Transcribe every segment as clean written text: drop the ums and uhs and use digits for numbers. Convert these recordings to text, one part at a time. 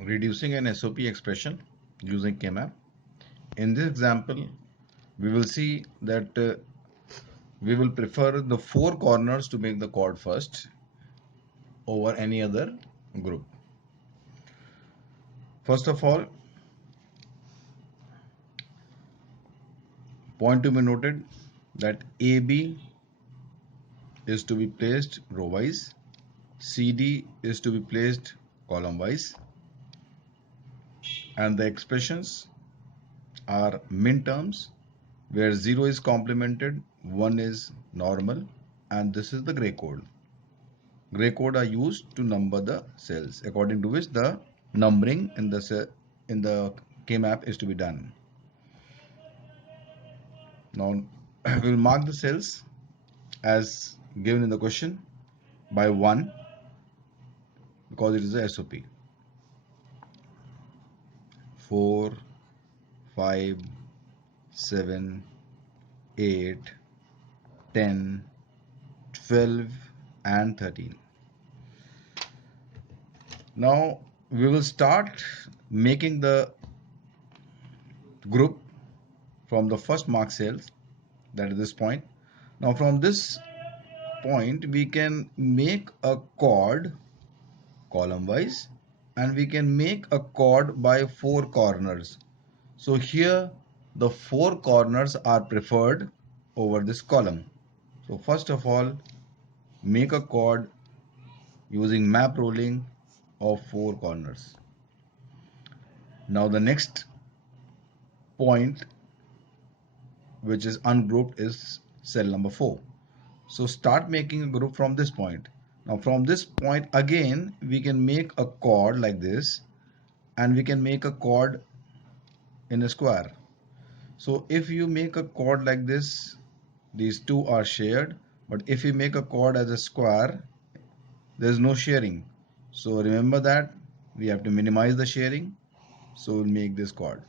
reducing an SOP expression using K-map. In this example, we will see that we will prefer the four corners to make the chord first over any other group. First of all, point to be noted that AB is to be placed row wise, CD is to be placed column wise, and the expressions are min terms where 0 is complemented, 1 is normal, and this is the gray code. Gray code are used to number the cells, according to which the numbering in the K-map is to be done. Now we will mark the cells as given in the question by 1 because it is a SOP. 4, 5, 7, 8, 10, 12 and 13. Now we will start making the group from the first mark cells, that is this point. Now from this point we can make a chord column wise and we can make a chord by four corners. So here the four corners are preferred over this column. So first of all, make a chord using map rolling of four corners. Now the next point which is ungrouped is cell number 4. So start making a group from this point. Now from this point again we can make a chord like this and we can make a chord in a square. So if you make a chord like this, these two are shared, but if you make a chord as a square, there is no sharing. So remember that we have to minimize the sharing. So we'll make this chord.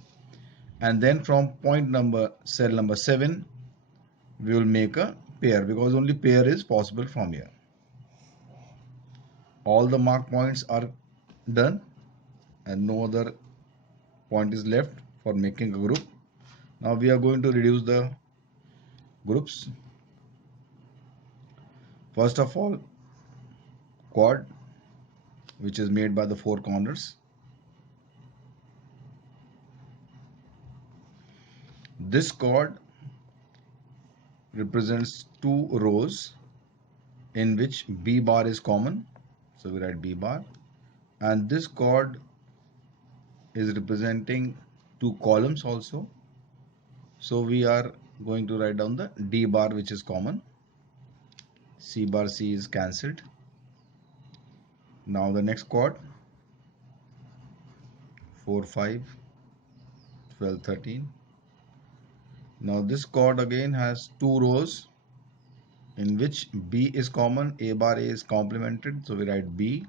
And then from point number cell number 7, we will make a pair because only pair is possible from here. All the mark points are done and no other point is left for making a group. Now we are going to reduce the groups. First of all, chord, which is made by the four corners. This chord represents two rows in which B bar is common. So we write B bar. And this chord is representing two columns also. So we are going to write down the D bar which is common. C bar C is cancelled. Now the next chord 4, 5, 12, 13. Now this chord again has two rows in which B is common, A bar A is complemented, so we write B,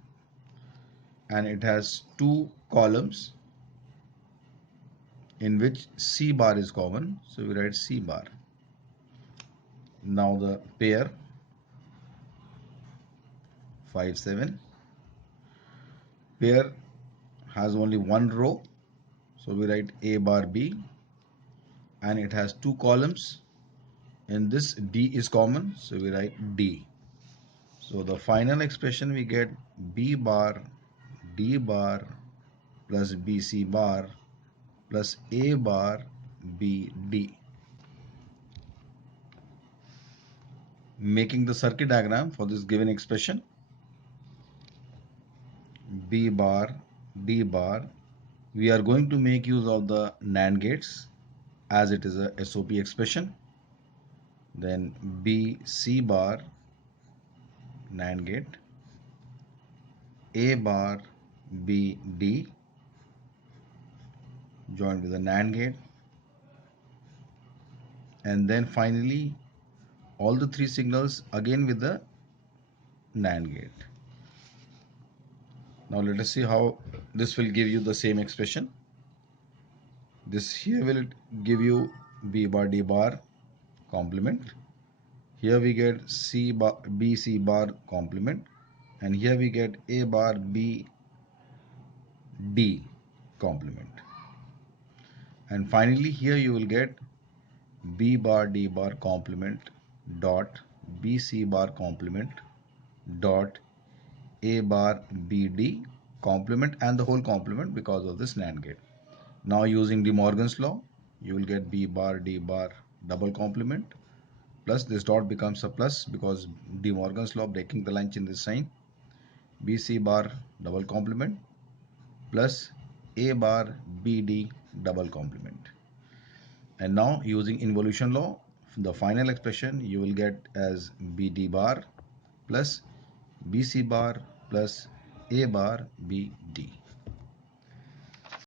and it has two columns in which C bar is common, so we write C bar. Now the pair 5, 7. Pair has only one row, so we write A bar B, and it has two columns. In this D is common, so we write D. So the final expression we get B bar D bar plus BC bar plus A bar BD. Making the circuit diagram for this given expression, B bar D bar, we are going to make use of the NAND gates as it is a SOP expression. Then B C bar NAND gate, A bar B D joined with the NAND gate, and then finally all the three signals again with the NAND gate. Now let us see how this will give you the same expression. This here will give you B bar D bar complement. Here we get C bar B C bar complement, and here we get A bar B D complement. And finally here you will get B bar D bar complement dot BC bar complement dot A bar BD complement, and the whole complement because of this NAND gate. Now using De Morgan's law, you will get B bar D bar double complement plus this dot becomes a plus because De Morgan's law, breaking the line in this sign, BC bar double complement plus A bar BD double complement. And now using involution law, the final expression you will get as BD bar plus BC bar plus A bar BD.